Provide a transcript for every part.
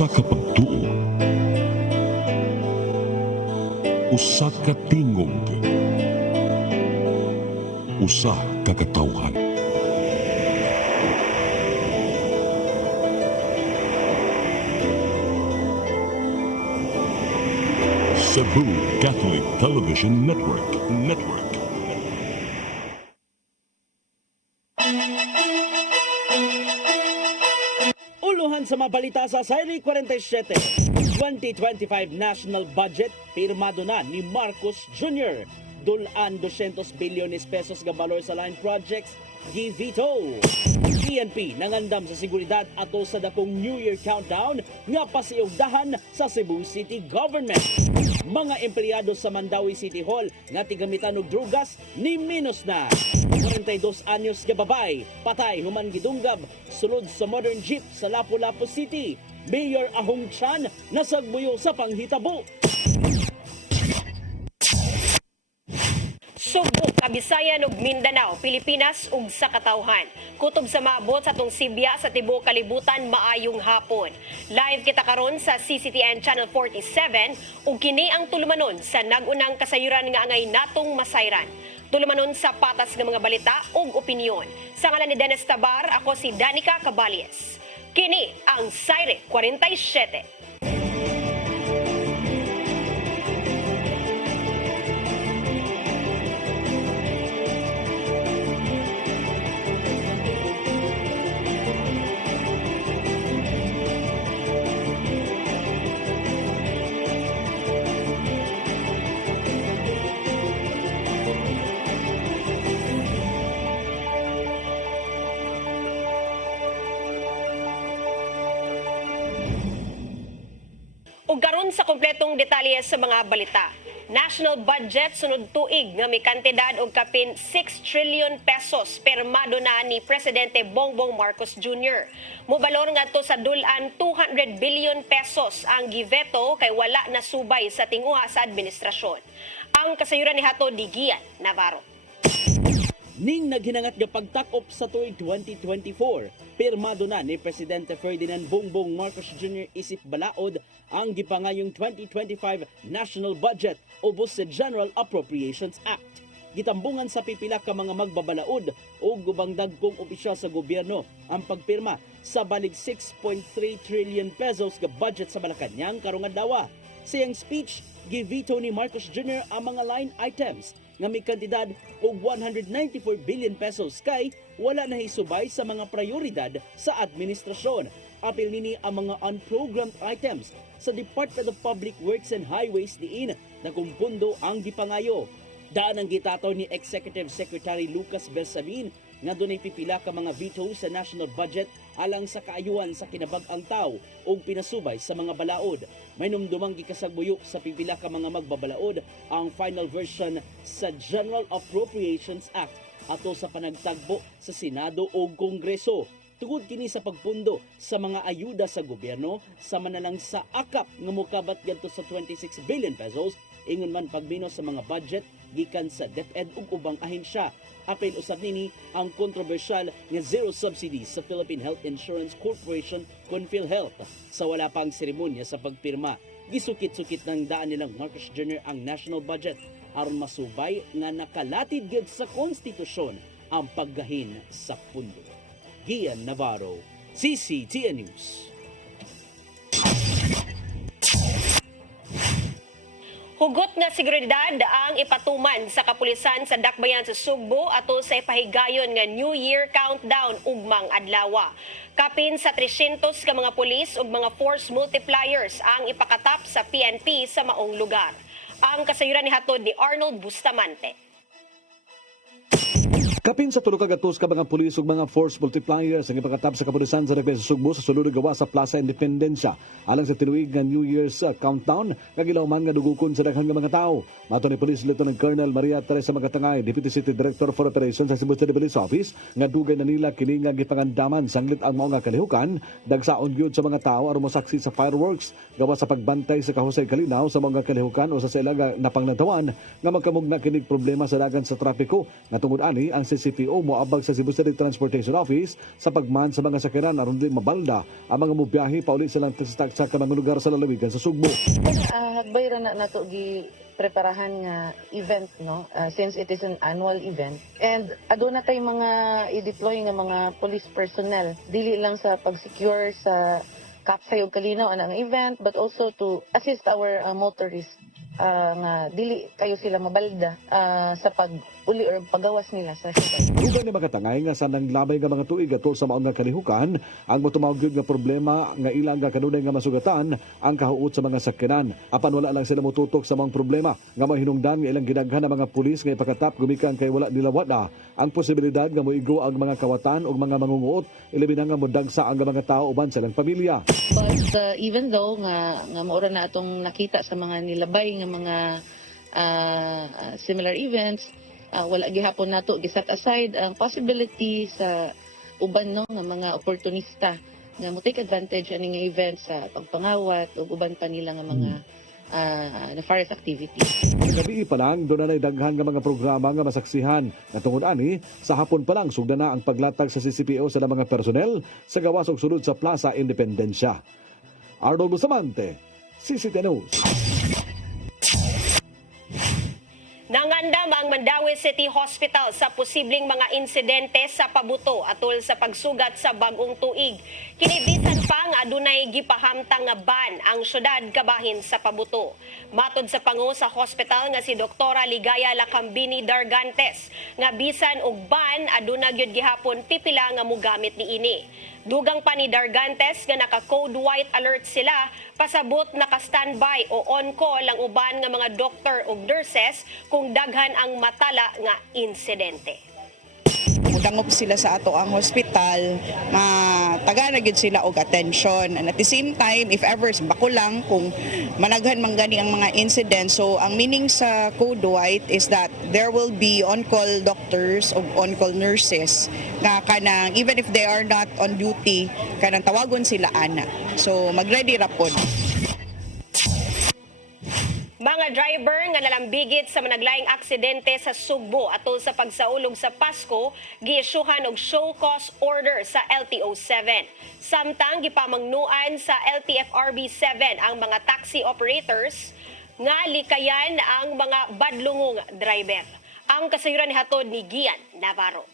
Usa ka pagtuo, usa ka tingog, usa ka katawhan. Cebu Catholic Television Network. Uluhan sa mga balita sa Sairi 47, 2025 National Budget pirmado na ni Marcos Jr. Dulan 200 bilyones pesos ga balor sa line projects givito. PNP nangandam sa seguridad ato sa dakong New Year countdown nga pasiugdahan sa Cebu City Government. Mga empleyado sa Mandawi City Hall nga tigamitan og drugas ni minus na. 42 anyos nga babay patay human gidunggab sulod sa modern jeep sa Lapu-Lapu City. Mayor Ahong Chan nasagbuyo sa panghitabo. Subo, Kabisayan ug Mindanao, Pilipinas ug sa katawhan. Kutob sa maabot sa tong Sibya sa tibuok kalibutan maayong hapon. Live kita karon sa CCTN Channel 47 ug kini ang tulumanon sa nagunang kasayuran nga angay natong masayran. Tulumanon sa patas nga mga balita ug opinyon. Sa ngalan ni Dennis Tabar, ako si Danica Cabales. Kini ang Sairi 47. Ug karon sa kompletong detalye sa mga balita. National budget sunod tuig nga may kantidad og kapin 6 trillion pesos permado na ni Presidente Bongbong Marcos Jr. Mobalor ngadto sa dulan 200 billion pesos ang giveto kay wala na subay sa tinguha sa administrasyon. Ang kasayuran ni Hato Digian Navarro. Ning naghinangat nga pagtakop sa tuig 2024, pirmado na ni Presidente Ferdinand Bongbong Marcos Jr. isip balaod ang gipangayong 2025 National Budget ubos sa General Appropriations Act. Gitambungan sa pipila ka mga magbabalaod o gubang dagkong opisyal sa gobyerno ang pagpirma sa balig 6.3 trillion pesos nga budget sa Malacañang karong adlaw. Sa iyang speech, givito ni Marcos Jr. ang mga line items nga may kantidad og 194 billion pesos kay wala na hisubay sa mga prioridad sa administrasyon. Apil nini ang mga unprogrammed items sa Department of Public Works and Highways diin na kumpundo ang gipangayo. Daan ang gitato ni Executive Secretary Lucas Bersamin nga dunay pipila ka mga veto sa national budget alang sa kaayuhan sa kinabag-ang tao o pinasubay sa mga balaod. May numdumang gikasagbuyo sa pipila ka mga magbabalaod ang final version sa General Appropriations Act ato sa panagtagbo sa Senado o Kongreso. Tungod kini sa pagpundo sa mga ayuda sa gobyerno sa manalang sa akap nga mokabat ngadto sa 26 billion pesos ingon man pagminos sa mga budget gikan sa DepEd ug ubang ahensya. Apil usab nini ang kontrobersyal nga zero subsidies sa Philippine Health Insurance Corporation CONPHILHealth sa wala pang seremonya sa pagpirma. Gisukit-sukit ng daan nilang Marcos Jr. ang national budget aron masubay nga nakalatid gyud sa konstitusyon ang paggahin sa pundo. Gian Navarro, CCTN News. Hugot nga seguridad ang ipatuman sa kapulisan sa Dakbayan sa Sugbo ato sa ipahigayon nga New Year countdown ugmang adlaw. Kapin sa 300 ka mga pulis ug mga force multipliers ang ipakatap sa PNP sa maong lugar. Ang kasayuran ni hatod ni Arnold Bustamante. Kapin sa 3 ka gatos ka mga pulis ug mga force multipliers ang ipakatap sa kapulisan sa Dakbayan sa Sugbo sa sulod gawa sa Plaza Independencia alang sa tinuig nga New Year's countdown nga gilawman nga dugukon sa daghang nga mga tawo. Mato ni Police Lieutenant Colonel Maria Teresa Magatangay, Deputy City Director for Operations sa Cebu City Police Office, nga dugay na nila kini nga gipangandaman sanglit ang mao nga kalihukan dagsaon gyud sa mga tawo aron mosaksi sa fireworks gawa sa pagbantay sa kahusay kalinaw sa mga kalihukan o sa sila nga napangnatawan nga magkamugna kinig problema sa dagan sa trapiko nga tungod ani ang CCPO moabag sa Cebu City Transportation Office sa pagman sa mga sakyanan aron di mabalda ang mga mubiyahe pauli sa lang sa mga lugar sa lalawigan sa Sugbo. Hagbay ra na nato gi preparahan nga event, no, since it is an annual event, and aduna tay mga i-deploy nga mga police personnel dili lang sa pag-secure sa Kapsay ug Kalinaw ang event, but also to assist our motorists nga dili kayo sila mabalda sa pag-uli or pagawas nila sa siyudad. Dugang ni makatangay nga sa nanglabay nga mga tuig atol sa maong nga kalihukan ang motumawag gyud nga problema nga ilang nga kanunay nga masugatan ang kahuot sa mga sakyanan. Apan wala lang sila motutok sa mga problema nga mahinungdan nga ilang gidaghan ang mga pulis nga ipakatap gumikan kay wala nila wada ang posibilidad nga moigo ang mga kawatan o mga mangunguot ilabi na nga modagsa ang mga tao uban sa ilang pamilya. But even though nga maura na atong nakita sa mga nilabay nga mga similar events, wala gihapon nato giset aside ang possibility sa uban no nga mga oportunista nga mo take advantage ani nga events sa pagpangawat ug uban pa nila nga mga nefarious activities. Gabi pa lang, doon na daghan nga mga programa nga masaksihan. Natungod ani, sa hapon pa lang sugda na ang paglatag sa CCPO sa mga personnel sa gawas og sulod sa Plaza Independencia. Arnold Bustamante, CCTV News. Nangandam ang Mandawi City Hospital sa posibleng mga insidente sa pabuto atol sa pagsugat sa bagong tuig. Kinibisan pa nga adunay gipahamtang nga ban ang syudad kabahin sa pabuto. Matod sa pangu sa hospital nga si Doktora Ligaya Lacambini Dargantes nga bisan og ban aduna gyud gihapon pipila nga mogamit niini. Dugang pa ni Dargantes nga naka-code white alert sila, pasabot naka-standby o on-call ang uban nga mga doktor o nurses kung daghan ang matala nga insidente. Mudangop sila sa ato ang hospital na taga na gyud sila og attention, and at the same time if ever bako lang kung managhan man gani ang mga incidents. So ang meaning sa code white is that there will be on-call doctors o on-call nurses nga kanang even if they are not on duty kanang tawagon sila ana, so mag-ready ra pod. Mga driver nga nalambigit sa managlaing aksidente sa Sugbo atol sa pagsaulog sa Pasko, giisyuhan og show cause order sa LTO-7. Samtang gipamangnuan sa LTFRB-7 ang mga taxi operators nga likayan ang mga badlungong driver. Ang kasayuran ni hatod ni Gian Navarro.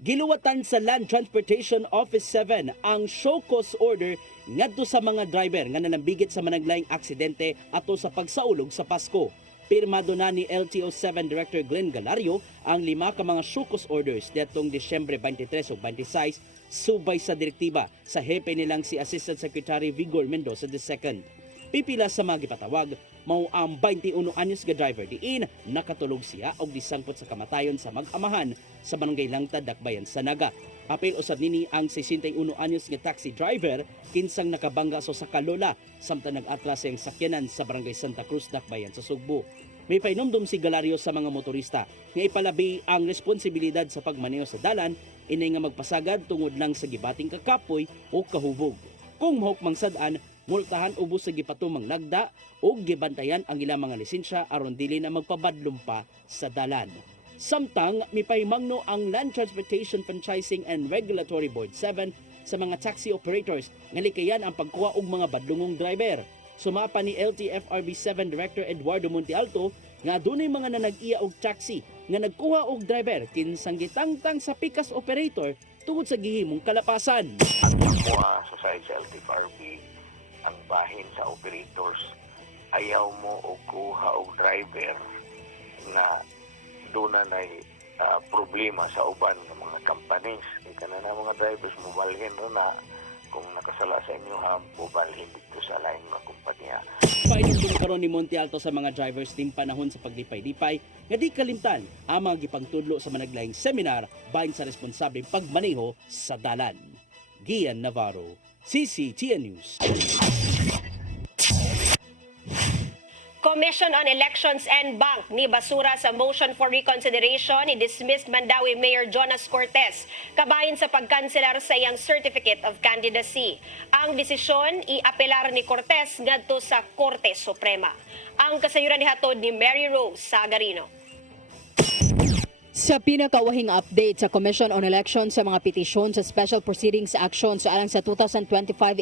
Giluwatan sa Land Transportation Office 7 ang show cause order ngadto sa mga driver nga nalambigit sa managlaing aksidente ato sa pagsaulog sa Pasko. Pirmado na ni LTO-7 Director Glenn Galario ang 5 ka mga show cause orders detong Disyembre 23 o 26 subay sa direktiba sa hepe nilang si Assistant Secretary Vigor Mendoza II. Pipila sa mga gipatawag, mao ang 21 anyos nga driver diin nakatulog siya og disangpot sa kamatayon sa mag-amahan sa Barangay Langtad, Dakbayan sa Naga. Apil usab nini ang 61 anyos nga taxi driver kinsang nakabangga sa sakalola samtang nag-atras ang sakyanan sa Barangay Santa Cruz, Dakbayan sa Sugbo. May painumdum si Galario sa mga motorista nga ipalabi ang responsibilidad sa pagmaneho sa dalan inay nga magpasagad tungod lang sa gibating kakapoy o kahubog. Kung mahukmang sad-an, multahan ubos sa gipatumang lagda o gibantayan ang ilang mga lisensya aron dili na magpabadlong pa sa dalan. Samtang mipahimangno ang Land Transportation Franchising and Regulatory Board 7 sa mga taxi operators nga likayan ang pagkuha og mga badlungong driver. Sumapa ni LTFRB-7 Director Eduardo Montealto nga dunay mga nanag-iya og taxi nga nagkuha og driver kinsang gitangtang sa pikas operator tungod sa gihimong kalapasan. Ang nakuha sa side sa LTFRB, ang bahin sa operators, ayaw mo o kuha og driver na doon na problema sa uban ng mga companies. Ika na mga drivers, mubalhin na kung nakasala sa inyo ha, mubalhin dito sa lain mga kumpanya. Painundong karon ni Monte Alto sa mga drivers team panahon sa paglipay-lipay nga di kalimtan ang mga gipangtudlo sa managlaing seminar bahin sa responsableng pagmaneho sa dalan. Gian Navarro, CCTN News. Commission on Elections and Bank ni basura sa motion for reconsideration ni dismissed Mandawi Mayor Jonas Cortez kabahin sa pagkanselar sa iyang Certificate of Candidacy. Ang desisyon iapelar ni Cortez ngadto sa Korte Suprema. Ang kasayuran ni hatod ni Mary Rose Sagarino. Sa pinakawahing update sa Commission on Elections sa mga petisyon sa Special Proceedings Actions alang sa 2025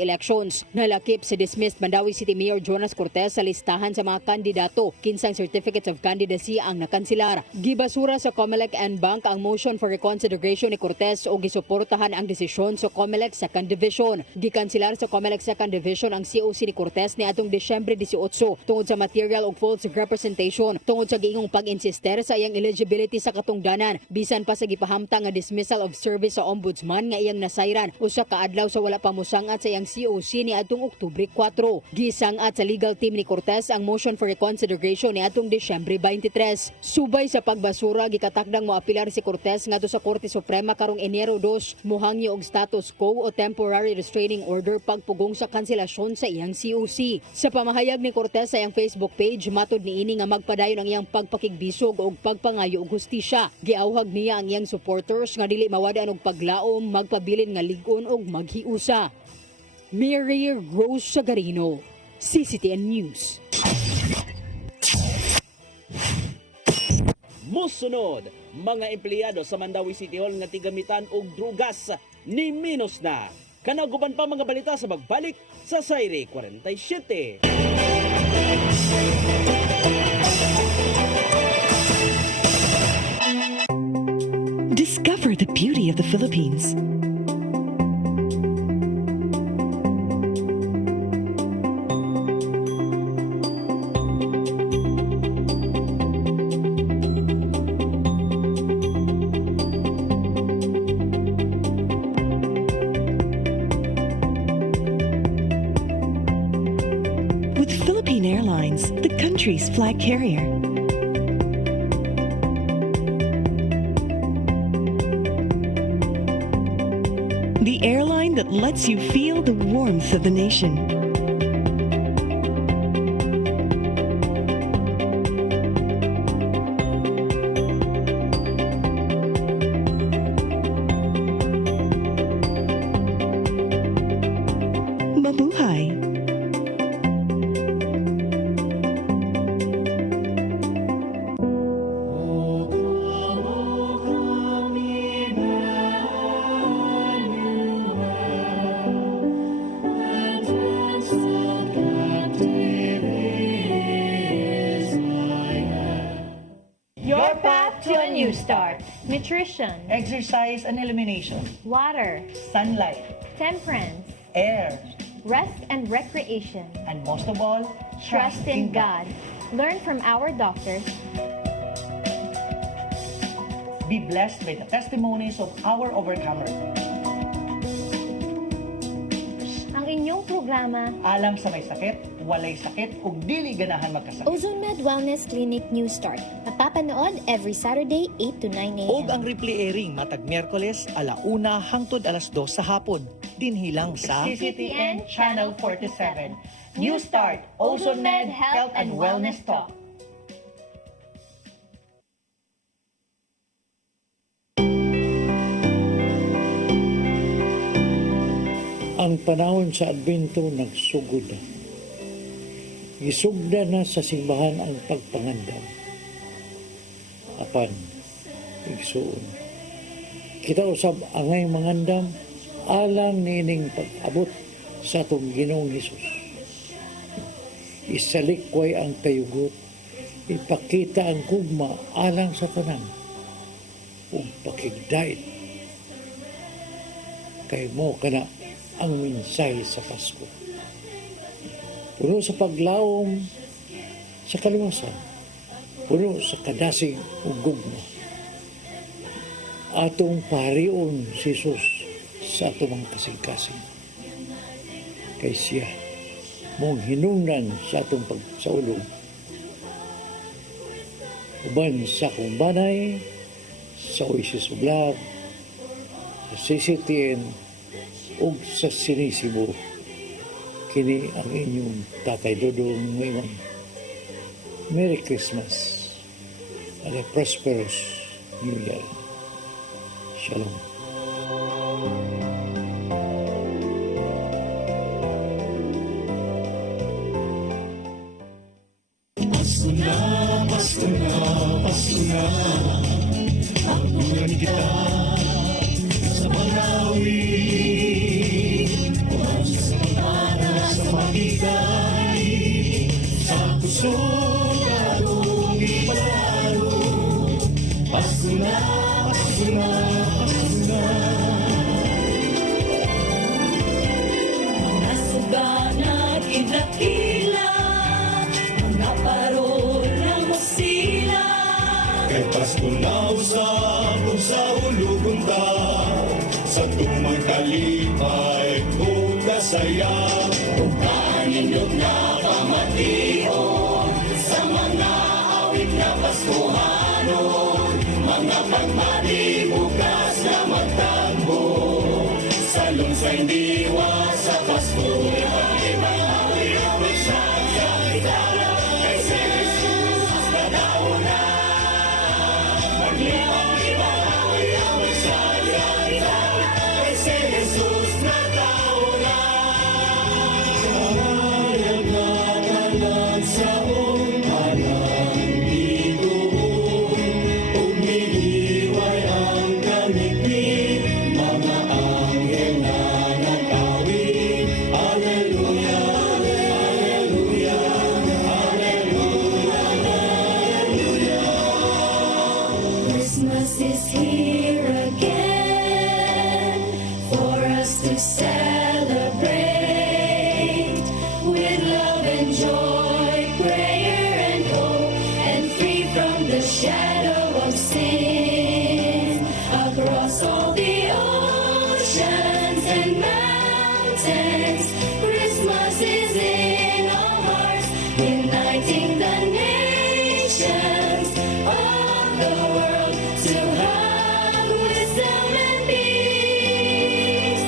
elections, nalakip si dismissed Mandawi City Mayor Jonas Cortez sa listahan sa mga kandidato. Kinsang certificates of candidacy ang nakansilar. Gibasura sa COMELEC and Bank ang motion for reconsideration ni Cortez o gisuportahan ang desisyon sa COMELEC Second Division. Gikansilar sa COMELEC Second Division ang COC ni Cortez ni atong Disyembre 18 tungod sa material o false representation tungod sa giingong pag-insister sa iyang eligibility sa katungdanan bisan pa sa gipahamtang nga dismissal of service sa ombudsman nga iyang nasayran usa ka adlaw sa wala pa mosangat sa iyang COC ni atong Oktubre 4. Gisangat sa legal team ni Cortez ang motion for reconsideration ni atong Disyembre 23. Subay sa pagbasura gikatakdang moapilar si Cortez ngadto sa Korte Suprema karong Enero 2 mohangyo og status quo o temporary restraining order pagpugong sa kanselasyon sa iyang COC. Sa pamahayag ni Cortez sa iyang Facebook page matud niini nga magpadayon ang iyang pagpakigbisog o pagpangayo og hustisya. Giawhag niya ang iyang supporters nga dili mawadaan og paglaom, magpabilin nga ligon og maghiusa. Mary Rose Sagarino, CCTN News. Musunod, mga empleyado sa Mandawi City Hall nga tigamitan og drugas ni minus na. Kanaguban pa mga balita sa magbalik sa Sayre 47. Discover the beauty of the Philippines. With Philippine Airlines, the country's flag carrier. The airline that lets you feel the warmth of the nation. Mabuhay! Your path to a new start. Nutrition, Exercise and elimination. water, Sunlight. temperance, Air. rest and recreation. And most of all, Trust in God. Learn from our doctors. Be blessed by the testimonies of our overcomers. Ang inyong programa, Alang sa may sakit, walay sakit, ug dili ganahan magkasakit. Ozone Med Wellness Clinic New Start. Napapanood every Saturday 8 to 9 a.m. Og ang replay airing matag Miyerkules 1:00 hangtod 2:00 sa hapon. Dinhilang sa CCTN Channel 47. New Start, Ozone Med Health and Wellness Talk. Ang panahon sa Adbento nagsugod na. Gisugda na sa simbahan ang pagpangandam. Apan, igsuon. Kita usab angay mangandam, alang nining pag-abot sa atong Ginoong Hesus. Isalikway ang tayugot, ipakita ang kugma alang sa tanan, ug pakigdait. Kay mo kana ang mensahe sa Pasko. Puno sa paglaom sa kaluwasan, puno sa kadasig ug gugma. Atong parion si Jesus sa atong mga kasing-kasing. Kay siya, mong hinungnan sa atong pagsaulog. Uban sa kumbanay, sa Oasis Vlog, sa CCTN, ug sa Sinisibo. Kini ang inyong Tatay Dodong ngayon. Merry Christmas and a prosperous New Year. Shalom. tulungan kita sa Marawi. Para sa pakikay, sa puso atong ipalaro. Pasko na, Pasko na, Pasko na. Mga suganag idakila, mga parola mo sila. Kay Pasko na usap sa ulugon ta, sa tumang kalipay kung kasaya. Kung kanindog na pamation, sa mga awit na Paskohanon, mga pagmati bukas na magtagbo, sa lungsay diwa sa Pasko. Ibang-ibang sa kita, kay si Jesus na dauna. Ibang-ibang sa kita, kay si Jesus na dauna. Karayag na talag sa umalang dito, umiliway ang kamigit, mga anghel na nagawin. Alleluia, Alleluia, Alleluia, Alleluia. Christmas is here again for us to celebrate with love and joy, prayer and hope, and free from the shadow of sin. Across all the oceans and mountains, Christmas is in our hearts, uniting the nations of the world to hug wisdom and peace.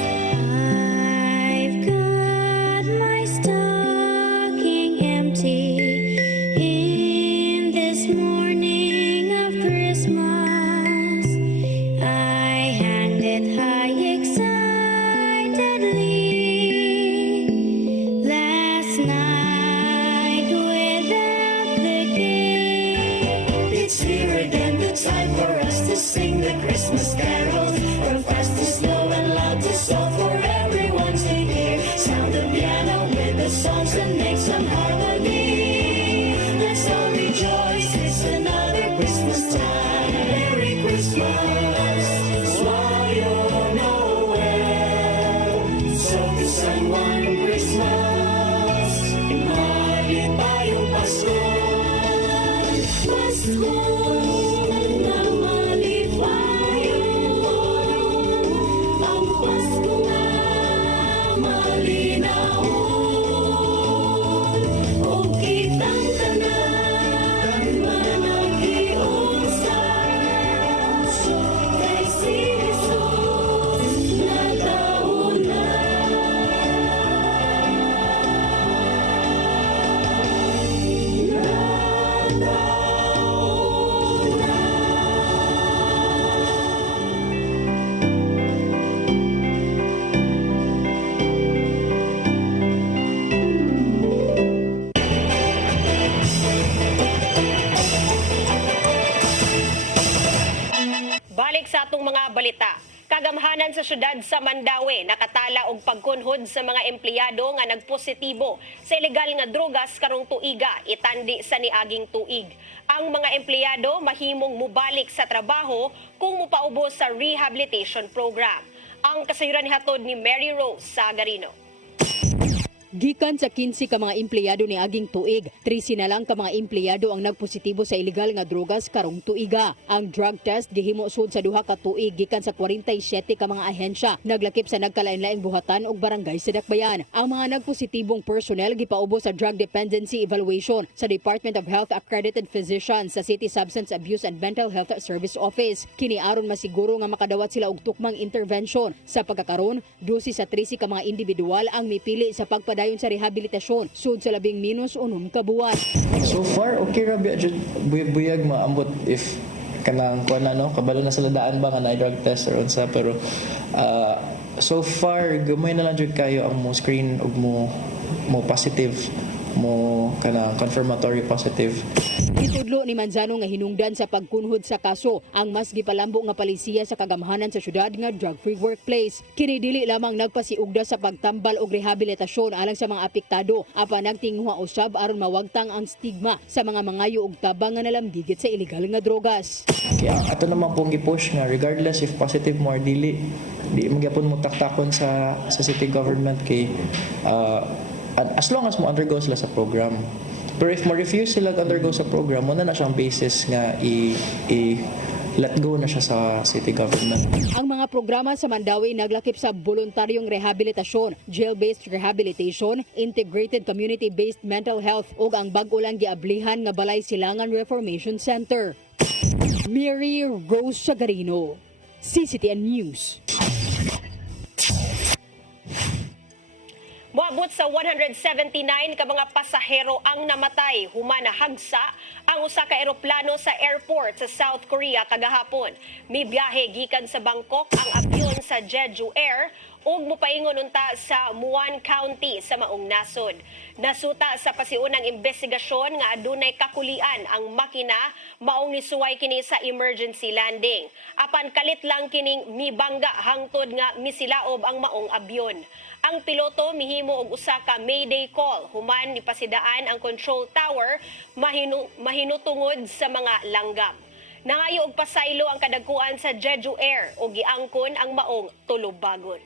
I've got my stocking empty in this morning of Christmas. I hanged it high excitedly last night without the gate. It's here again, the time for us to sing the Christmas carols, from fast to slow and loud to soft for everyone to hear. Sound the piano with the songs and make some harmony. Let's all rejoice, it's another Christmas time. Merry Christmas, Swayo Noel. So isang one Christmas, imali tayong Pasko. Pasko na malipayon, ang Pasko na malinahon. O kitang tanan managhiunsa, kay si Jesus nagdauna. Balik sa atong mga balita. Kagamhanan sa syudad sa Mandaue nakatala og pagkunhod sa mga empleyado nga nagpositibo sa ilegal nga drogas karong tuiga itandi sa niaging tuig. Ang mga empleyado mahimong mubalik sa trabaho kung mupaubos sa rehabilitation program. Ang kasayuran hatod ni Mary Rose Sagarino. Gikan sa 15 ka mga empleyado ni aging tuig, 13 na lang ka mga empleyado ang nagpositibo sa ilegal nga drogas karong tuiga. Ang drug test gihimo sud sa duha ka tuig gikan sa 47 ka mga ahensya, naglakip sa nagkalain-laing buhatan ug barangay sa Dakbayan. Ang mga nagpositibong personnel gipaubo sa drug dependency evaluation sa Department of Health Accredited Physicians sa City Substance Abuse and Mental Health Service Office. Kini aron masiguro nga makadawat sila og tukmang intervention. Sa pagkakaron, 12 sa 13 ka mga individual ang mipili sa pagpadayon sa rehabilitasyon sud sa labing minus 6 ka buwan. So far okay ra biya buyag maambot if kanang kuan no kabalo na sila daan ba nga na drug test or unsa, pero so far gamay na lang jud kayo ang mo screen ug mo positive mo kana confirmatory positive. Itudlo ni Manzano nga hinungdan sa pagkunhod sa kaso ang mas gipalambo nga palisiya sa kagamhanan sa syudad nga drug-free workplace. Kini dili lamang nagpasiugda sa pagtambal og rehabilitasyon alang sa mga apektado apan nagtinguha usab aron mawagtang ang stigma sa mga mangayo og tabang nga nalamdigit sa illegal nga drogas. Kaya ato naman pong gi-push nga regardless if positive mo or dili, di magyapon mo taktakon sa city government kay as long as mo undergo sila sa program. Pero if ma-refuse sila undergo sa program, muna na siyang basis nga let go na siya sa city government. Ang mga programa sa Mandawi naglakip sa voluntaryong rehabilitasyon, jail-based rehabilitation, integrated community-based mental health ug ang bag-o lang giablihan nga Balay Silangan Reformation Center. Mary Rose Sagarino, CCTN News. Moabot sa 179 ka mga pasahero ang namatay human nahagsa ang usa ka eroplano sa airport sa South Korea kagahapon. May biyahe gikan sa Bangkok ang abyon sa Jeju Air ug mopaingon unta sa Muan County sa maong nasod. Nasuta sa pasiunang investigasyon nga adunay kakulian ang makina maong nisuway kini sa emergency landing. Apan kalit lang kining mibangga hangtod nga misilaob ang maong abyon. Ang piloto mihimo og usa ka mayday call human nipasidaan ang control tower mahinutungod sa mga langgam. Nangayo og pasaylo ang kadagkuan sa Jeju Air ug giangkon ang maong tulubagon.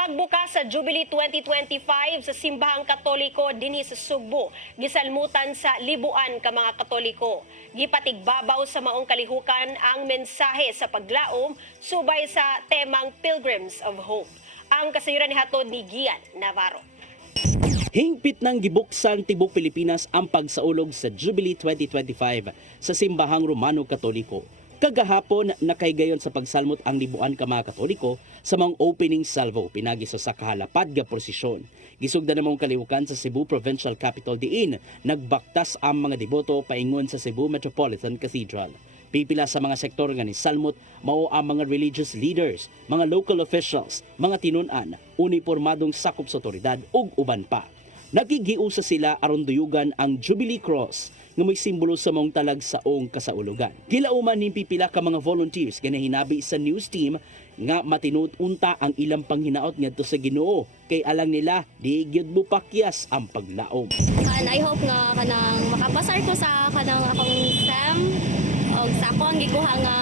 Pagbuka sa Jubilee 2025 sa Simbahang Katoliko dinhi sa Sugbo, gisalmutan sa libuan ka mga Katoliko. Gipatigbabaw sa maong kalihukan ang mensahe sa paglaom subay sa temang Pilgrims of Hope. Ang kasayuran ni hatod ni Gian Navarro. Hingpit ng gibuksan tibok Pilipinas ang pagsaulog sa Jubilee 2025 sa Simbahang Romano Katoliko. Kagahapon, nakaigayon sa pagsalmot ang libuan ka mga Katoliko sa mga opening salvo pinagi sa kahalapad nga prosesyon. Gisugda namang kalihukan sa Cebu Provincial Capital diin, nagbaktas ang mga deboto paingon sa Cebu Metropolitan Cathedral. Pipila sa mga sektor nga ni salmot mao ang mga religious leaders, mga local officials, mga tinun-an, unipormadong sakop sa otoridad ug uban pa. Nagigiusa sila aron duyugan ang Jubilee Cross nga may simbolo sa mong talag saong kasaulugan. Gilauman ning pipila ka mga volunteers nga hinabi sa news team nga matinud-unta ang ilang panghinaot ngadto sa Ginoo kay alang nila di gyud bupakyas ang paglaom. I hope nga kanang makapasar ko sa kanang akong SEM o sa akong gikuha nga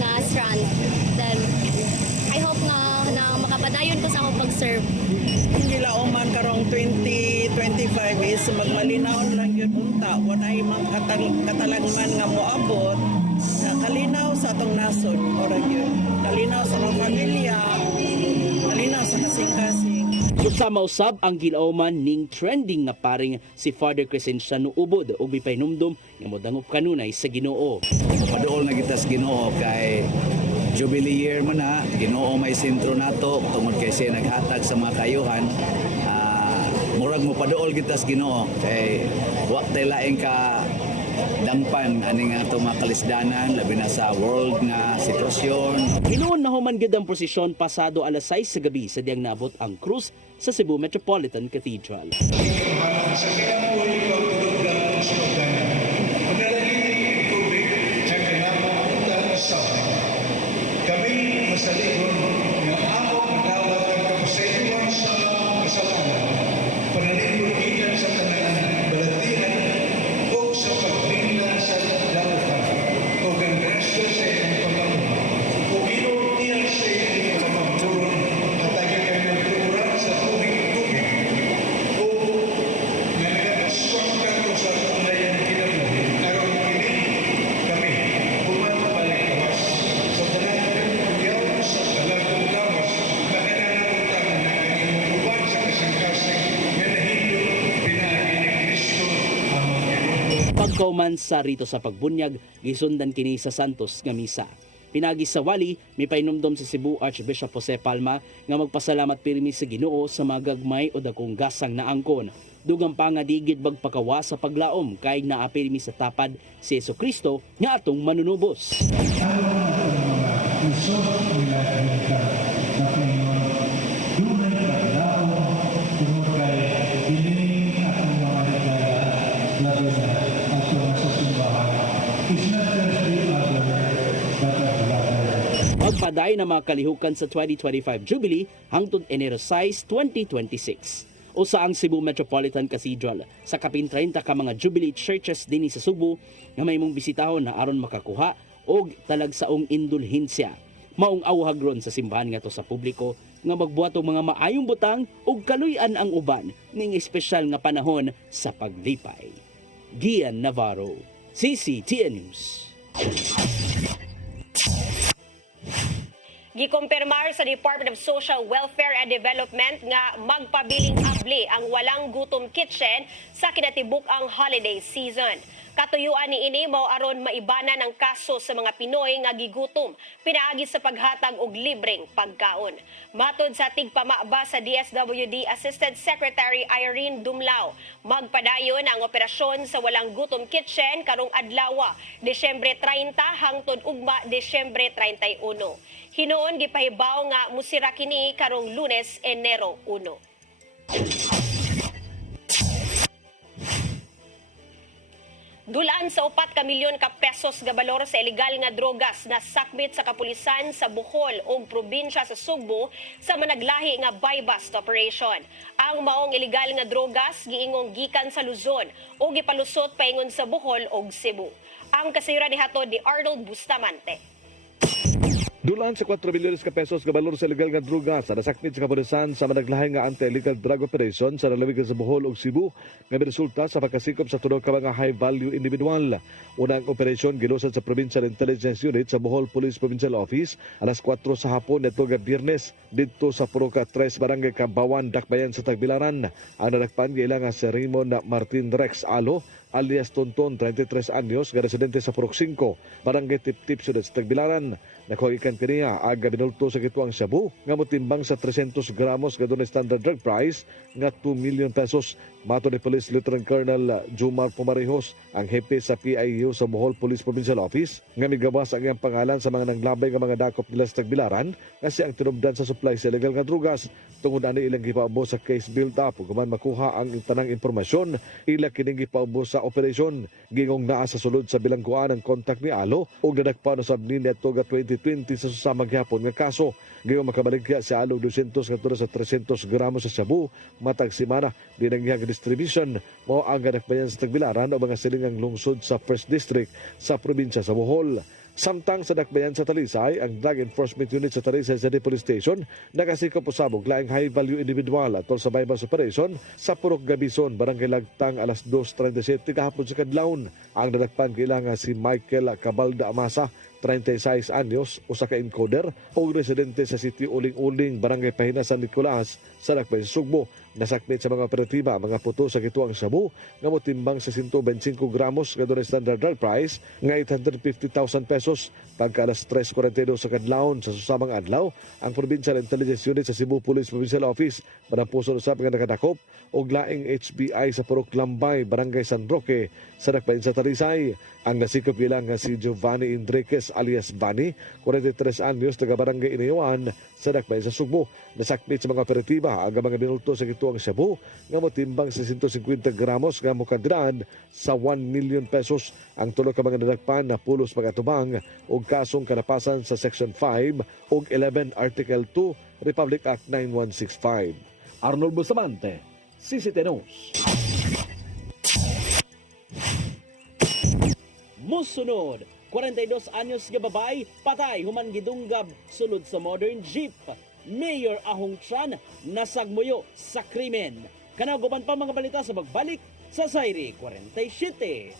nga strand. Then I hope nga makapadayon ko sa akong pag-serve. Gilauman karong 2025 is magmalinaw lang yun unta. Walay mga katalagman nga moabot na kalinaw sa atong nasod. Orag yun. Kalinaw sa mga pamilya, kalinaw sa kasing-kasing. Usama usab ang gilauman ning trending nga paring si Father Crescenciano Ubod ug mipainumdum nga modangop kanunay sa Ginoo. Paduol na kita sa Ginoo kay Jubilee year mo na, Ginoo may sentro nato tungod kay siya naghatag sa mga kayuhan. Murag mo paduol kita sa Ginoo kay wa tay laing ka dangpan ani nga itong mga kalisdanan labi na sa world nga sitwasyon. Hinuon na human gid ang prosesyon pasado alas 6 sa gabi sa diyang naabot ang krus sa Cebu Metropolitan Cathedral. Kami masaligon ng amok nagawat ang kapasayuan sa kasalanan, panalipuritan sa tanang balatihan o sa paglinda sa lautan o ang grasyo sa inyong pagkamuha o inuutiyan sa inyong pagkamuron at agad kami nagturan sa tubig-tubig o nga nagapaswang kako sa tunay ng kinabuhi aron kinig kami bumabalik kawas sa tanang Pagkauman sa rito sa pagbunyag, gisundan kini sa Santos nga misa. Pinagi sa wali, may painumdom sa Cebu Archbishop Jose Palma nga magpasalamat pirmi sa Ginoo sa mga gagmay o dakong gasang na angkon. Dugang pa nga digid bagpakawa sa paglaom kay naapirmi sa tapad si Jesucristo nga atong manunubos. Iso nila na Panginoon, Naday na mga kalihukan sa 2025 Jubilee hangtod Enero 6, 2026. Usa ang Cebu Metropolitan Cathedral sa kapin 30 ka mga Jubilee churches dinhi sa Subo nga may mong bisitahon na aron makakuha og talagsaong indulhensya. Maong awhag ron sa simbahan nga to sa publiko nga magbuhat og mga maayong butang ug kaluy-an ang uban ning espesyal nga panahon sa paglipay. Gian Navarro, CCTN News. Gikumpirmar sa Department of Social Welfare and Development nga magpabiling abli ang Walang Gutom Kitchen sa kinatibuk ang holiday season. Katuyuan ni ini mao aron maibana ng kaso sa mga Pinoy nga gigutom pinaagi sa paghatag og libreng pagkaon. Matod sa tigpamaba sa DSWD Assistant Secretary Irene Dumlao, magpadayon ang operasyon sa Walang Gutom Kitchen karong adlaw, Desyembre 30 hangtod ugma Desyembre 31. Hinuon gipahibaw nga musira kini karong Lunes, Enero 1. Dulaan sa 4 ka milyon ka pesos nga balor sa ilegal nga drogas na sakbit sa kapulisan sa Bohol ug probinsya sa Sugbo sa managlahi nga buy-bust operation. Ang maong ilegal nga drogas giingong gikan sa Luzon ug gipalusot paingon sa Bohol ug Cebu. Ang kasayuran ni hatod ni Arnold Bustamante. Dulan sa 4 bilyones ka pesos nga balor sa ilegal nga droga sa nasakmit sa kapulisan sa managlahi nga anti-illegal drug operation sa lalawigan sa Bohol ug Cebu nga resulta sa pagkasikop sa tunog ka mga high-value individual. Unang operasyon gilusad sa Provincial Intelligence Unit sa Bohol Police Provincial Office alas 4 sa hapon nito nga Biyernes didto sa Puruca 3 Barangay Cambawan, Dakbayan sa Tagbilaran. Ang nadakpan giilang si Raymond Martin Rex Alo alias Tonton, 33 anyos, nga residente sa Purok 5, Barangay Tip-Tip, Sudad sa Tagbilaran. Nakuhikan kaniya aga binulto sa gituang shabu nga motimbang sa 300 gramos nga doon standard drug price nga 2 million pesos. Mato ni Police Lieutenant Colonel Jumar Pumarihos, ang hepe sa PIU sa Bohol Police Provincial Office, nga migawas ang iyang pangalan sa mga nanglabay nga mga dakop nila sa Tagbilaran kasi ang tinubdan sa supply sa illegal nga drugas. Tungod ani ilang gipaubos sa case build-up ug man makuha ang tanang impormasyon, ila kining gipaubos sa operasyon. Gingong naa sa sulod sa bilangguan ang kontak ni Alo ug nadakpan sa Sabninet toga 2020 sa susamang gyapon nga kaso. Gingong makabaligya si Alo 200 ngadto sa 300 gramos sa shabu matag semana. Dinangyang distribution mao ang ganakbayan sa Tagbilaran o mga silingang lungsod sa 1st District sa probinsya sa Bohol. Samtang sa dakbayan sa Talisay, ang Drug Enforcement Unit sa Talisay City Police Station nakasikop usabog laing high-value individual atol sa bypass operation sa Purok Gabison, Barangay Lagtang alas 2:37 kahapon sa kadlawon. Ang nadakpan kailangan si Michael Cabalda Amasa, 36 anyos, usa ka encoder o residente sa City Uling-Uling, Barangay Pahina, San Nicolas sa Dakbayan sa Sugbo. Nasakmit sa mga operatiba mga puto sa gituang shabu nga motimbang sa 125 gramos nga doon standard drug price nga 850,000 pesos. Pagka alas 3:42 sa kadlawon sa susamang adlaw, ang Provincial Intelligence Unit sa Cebu Police Provincial Office manampuson usab nga nakadakop og laing HBI sa Purok Lambay, Barangay San Roque sa Dakbayan sa Talisay. Ang nasikop bilang nga si Giovanni Enriquez alias Bani, 43 anyos, taga Barangay Inayawan sa Dakbayan sa Sugbo. Nasakmit sa mga operatiba ang mga binulto sa gituang shabu nga motimbang sa 150 gramos nga mukadran sa 1 million pesos. Ang tulo ka mga nadakpan na pulos pag-atubang og kasong kalapasan sa Section 5 ug 11 Article 2 Republic Act 9165. Arnold Bustamante, CCTN News. Musunod, 42 anyos nga babay patay human gidunggab sulod sa modern jeep. Mayor Ahong Tran nasagmuyo sa krimen. Kanaguban pa mga balita sa magbalik sa Zaire 47.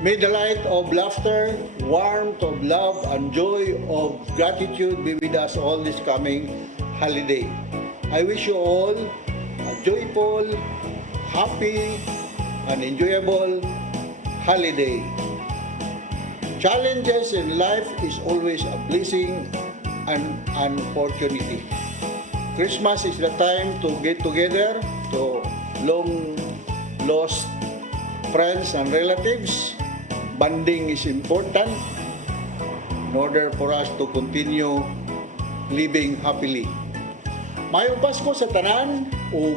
May the light of laughter, warmth of love, and joy of gratitude be with us all this coming holiday. I wish you all a joyful, happy, and enjoyable holiday. Challenges in life is always a blessing and an opportunity. Christmas is the time to get together to long lost friends and relatives. Bonding is important in order for us to continue living happily. Mayong Pasko sa tanan o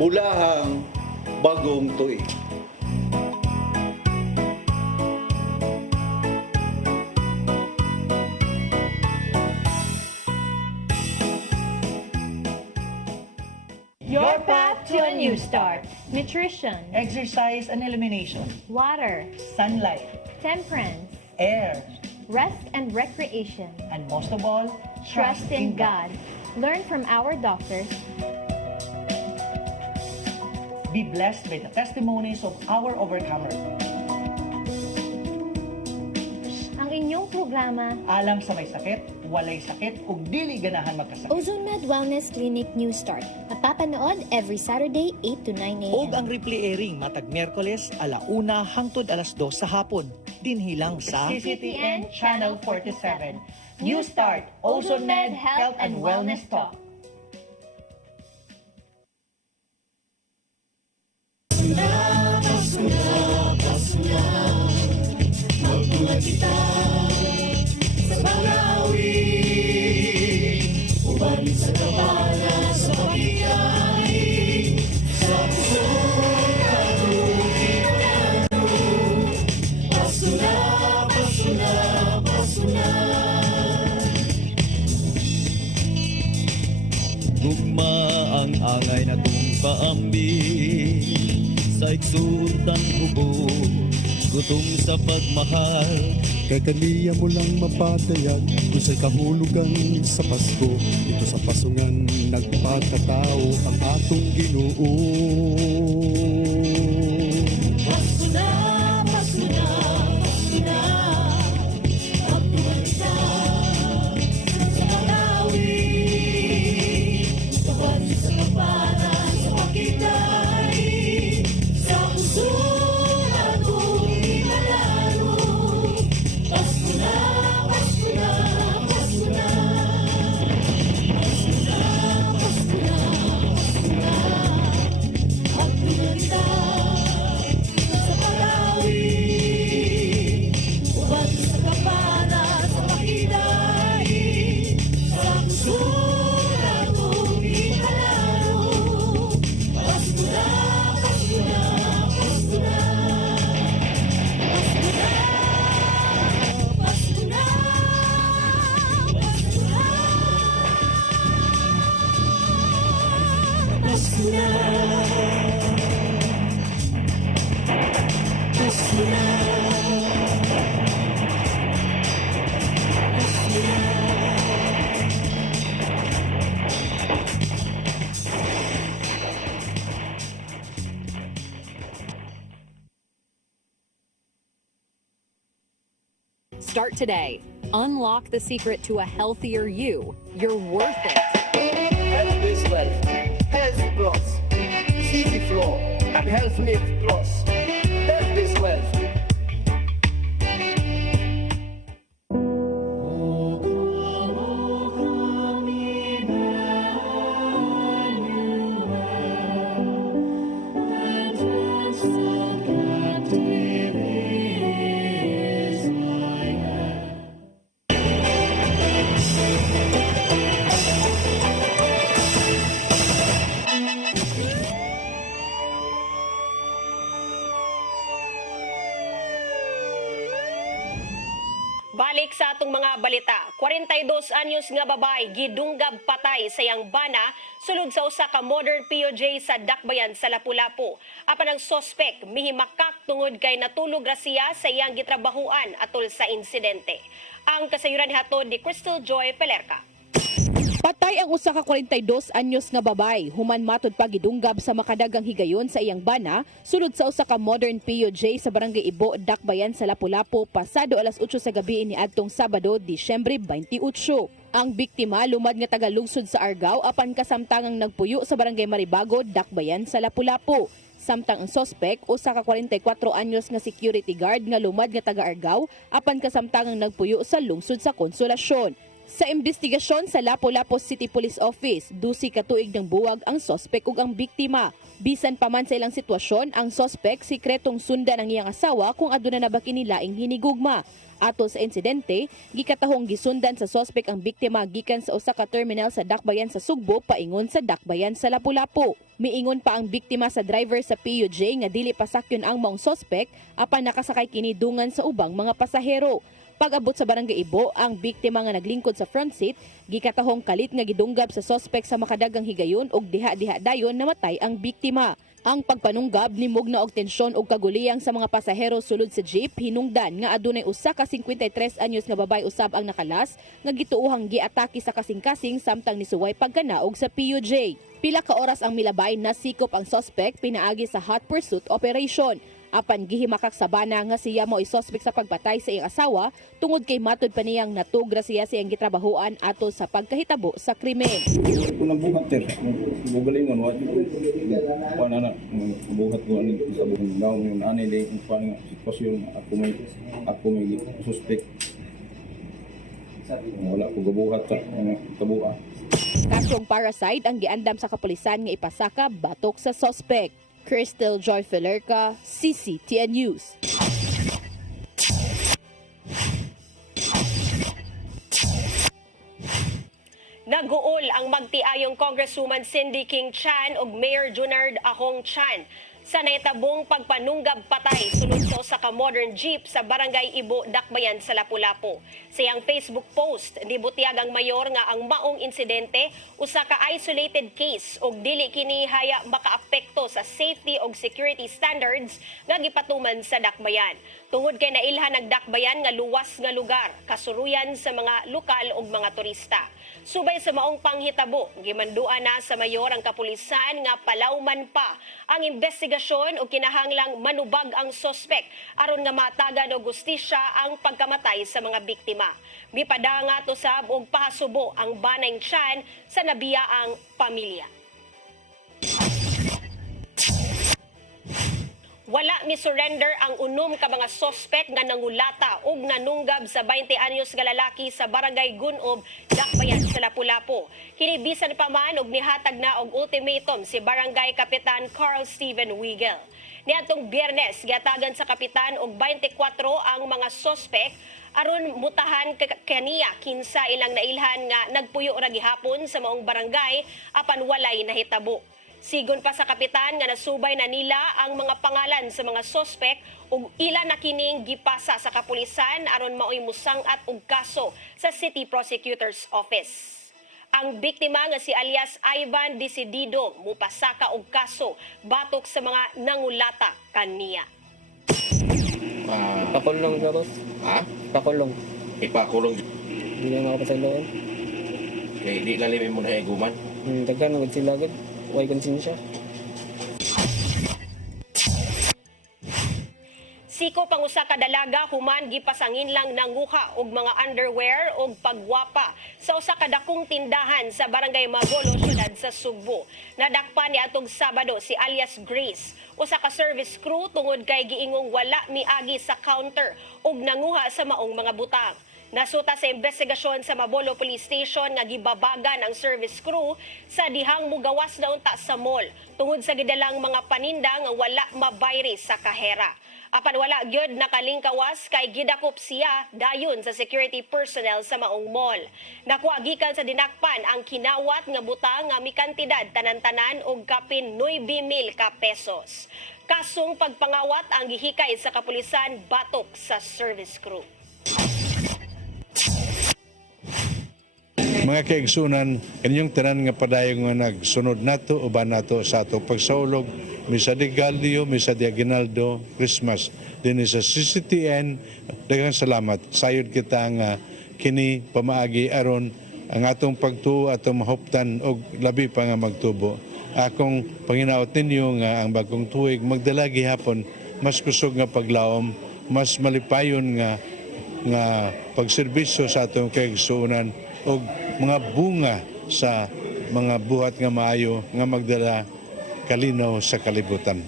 bulahang bagong tuig. Your path to a new start. Nutrition, Exercise and elimination, water, sunlight, temperance, air, rest and recreation. and most of all, Trust in God. Learn from our doctors. Be blessed by the testimonies of our overcomers. Ang inyong programa, Alam sa may sakit, walay sakit, ug dili ganahan magkasakit. Ozone Med Wellness Clinic New Start. Napapanood every Saturday 8 to 9 a.m. Og ang replay airing matag Miyerkules 1:00 hangtod 2:00 sa hapon. Dinhi lang sa CCTN Channel 47. New Start, Ozone Med Health and Wellness Talk. Magmula kita sa Bangawi, uban sa kabala sa pagkikay, sa puso ako kinano. Paso na, paso na, paso na. Gugma ang angay na tong kaambi sa iksuntan hubo, gutom sa pagmahal. Kay kaniya mo lang mapatayag kung sa'y kahulugan sa Pasko. Ito sa pasungan nagpakatao ang atong Ginoo. Paso na, paso na, paso na. Magmula kita sa Bangawi, uban sa kabala sa pagkikay, sa puso ako kinano. Pasko na, Pasko na, Pasko na. Pasko na, Pasko na, Pasko na. Magmula kita sa Bangawi, uban sa kabala sa pagkikay, sa puso ako kinano. Pasko na, Pasko na, Pasko na. Pasko na, Pasko na, Pasko na. Pasko na. Pasko na. Start today. Unlock the secret to a healthier you. You're worth it. Health is wealth. Health Plus. City Floor and Health Lift Plus. Health is wealth. Balik sa atong mga balita. 42 anyos nga babay gidunggab patay sa iyang bana sulod sa usa ka modern POJ sa Dakbayan sa Lapu-Lapu. Apan ang sospek mihimakak tungod kay natulog ra siya sa iyang gitrabahuan atol sa insidente. Ang kasayuran hatod ni Crystal Joy Pelerca. Patay ang usa ka 42 anyos nga babay human matod pa gidunggab sa makadagang higayon sa iyang bana sulod sa usa ka modern POJ sa Barangay Ibo, Dakbayan sa Lapu-Lapu pasado alas 8 sa gabi niadtong Sabado, Disyembre 28. Ang biktima lumad nga tagalungsod sa Argao apan kasamtangang nagpuyo sa Barangay Maribago, Dakbayan sa Lapu-Lapu. Samtang ang sospek, usa ka 44 anyos nga security guard nga lumad nga taga Argao apan kasamtangang nagpuyo sa lungsod sa Konsolasyon. Sa investigasyon sa Lapu-Lapu City Police Office, 12 katuig ng buwag ang sospek ug ang biktima. Bisan pa man sa ilang sitwasyon, ang sospek sikretong sundan ang iyang asawa kung aduna na ba kini laing hinigugma. Ato sa insidente, gikatahong gisundan sa sospek ang biktima gikan sa usa ka terminal sa Dakbayan sa Sugbo paingon sa Dakbayan sa Lapu-Lapu. Miingon pa ang biktima sa driver sa PUJ nga dili pasakyon ang maong sospek apan nakasakay kini dungan sa ubang mga pasahero. Pag-abot sa Barangay Ibo, ang biktima nga naglingkod sa front seat, gikatahong kalit nga gidunggab sa sospek sa makadagang higayon ug diha-diha dayon namatay ang biktima. Ang pagpanunggab nimog na og tensyon ug kaguliyang sa mga pasahero sulod sa jeep hinungdan nga adunay usa ka 53 anyos nga babay usab ang nakalas nga gituohang giatake sa kasing-kasing samtang nisuway pagkanaog sa PUJ. Pila ka oras ang milabay nasikop ang sospek pinaagi sa hot pursuit operation. Apan gihimakak sa bana nga siya mo isospek sa pagpatay sa iyang asawa tungod kay matud pa niyang natugra siya sa iyang gitrabahoan ato sa pagkahitabo sa krimen. Kung nagbuhat sir, bugalingon, wala na, buhat ko ani sa buong daw yung anay day, kung paano nga sitwasyon, ako may suspect. Wala ko gabuhat sa kabuha. Kasong parasite ang giandam sa kapulisan nga ipasaka batok sa sospek. Crystal Joy Felerca, CCTN News. Naguol ang magtiayong Congresswoman Cindy King Chan ug Mayor Junard Ahong Chan sa naitabong pagpanunggab patay sunod sa ka modern jeep sa Barangay Ibo, Dakbayan sa Lapu-Lapu. Sa iyang Facebook post, nibutiag ang mayor nga ang maong insidente usa ka isolated case ug dili kini haya makaapekto sa safety ug security standards nga gipatuman sa Dakbayan. Tungod kay nailhan ang Dakbayan nga luwas nga lugar, kasuruyan sa mga lokal ug mga turista. Subay sa maong panghitabo, gimanduan na sa mayor ang kapulisan nga palawman pa ang investigasyon o kinahanglang manubag ang sospek aron nga matagan og gustisya ang pagkamatay sa mga biktima. Mipadanga to sab og pahasubo ang banayng Chan sa nabiyaang pamilya. Wala ni surrender ang unom ka mga sospek nga nangulata ug nanunggab sa 20 anyos nga lalaki sa Barangay Gunob, Dakbayan sa Lapu-Lapu. Kini bisan pa man og nihatag na og ultimatum si Barangay Kapitan Carl Steven Wigel. Niadtong Biyernes giatagan sa kapitan og 24 ang mga sospek aron mutahan kaniya kinsa ilang nailhan nga nagpuyo ra gihapon sa maong barangay apan walay nahitabo. Sigon pa sa kapitan nga nasubay na nila ang mga pangalan sa mga sospek ug ila na kining gipasa sa kapulisan aron maoy musangat og kaso sa City Prosecutor's Office. Ang biktima nga si alias Ivan Decidido mupasaka og kaso batok sa mga nangulata kaniya. Pakulong ka, boss. Ha? Pakulong. Ipakulong. Hindi na makapasaloon. Kaya di lalimin mo na higuman. Tagkan, nagsilagad. Huwag konsensya. Siko pangusa ka dalaga human gipasangin lang nanguha og mga underwear og pagwapa sa usa ka dakong tindahan sa Barangay Magolo, syudad sa Sugbo. Nadakpan ni atong Sabado si alias Grace, usa ka service crew tungod kay giingong wala miagi sa counter og nanguha sa maong mga butang. Nasuta sa investigasyon sa Mabolo Police Station nga gibabagan ang service crew sa dihang mugawas na unta sa mall tungod sa gidalang mga paninda nga wala mabayri sa kahera. Apan wala gyud nakalingkawas kay gidakop siya dayon sa security personnel sa maong mall. Nakuha gikan sa dinakpan ang kinawat nga butang nga mikantidad tanan-tanan og kapin 9,000 ka pesos. Kasong pagpangawat ang gihikay sa kapulisan batok sa service crew. Mga kaigsunan, kanyang tanan nga padayong nga nagsunod nato o ba nato sa ato pagsaulog, misa di Galdio, misa di Aguinaldo, Christmas. Din sa CCTN, daghang salamat. Sayod kita nga kini pamaagi aron ang atong pagtuo atong mahuptan og labi pa nga magtubo. Akong panginaot ninyo nga ang bagong tuig magdala gihapon mas kusog nga paglaom, mas malipayon nga pagserbisyo sa atong kaigsunan o mga bunga sa mga buhat nga maayo nga magdala kalinaw sa kalibutan.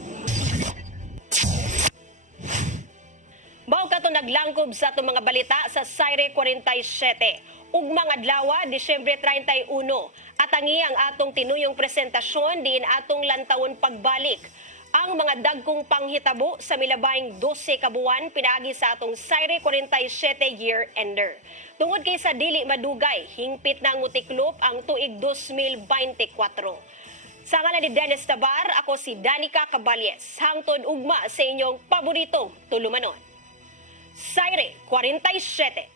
Mao kato naglangkob sa atong mga balita sa Saire 47. ugmang adlaw, Disyembre 31. At tangi ang atong tinuyong presentasyon diin atong lantawon pagbalik. Ang mga dagkong panghitabo sa milabayng 12 ka buwan pinaagi sa atong Saire 47 year ender. Tungod kay sa dili madugay, hingpit na mutiklop ang tuig 2024. Sa ngalan ni Dennis Tabar, ako si Danica Caballes. Hangtod ugma sa inyong paboritong tulumanon. Saire 47.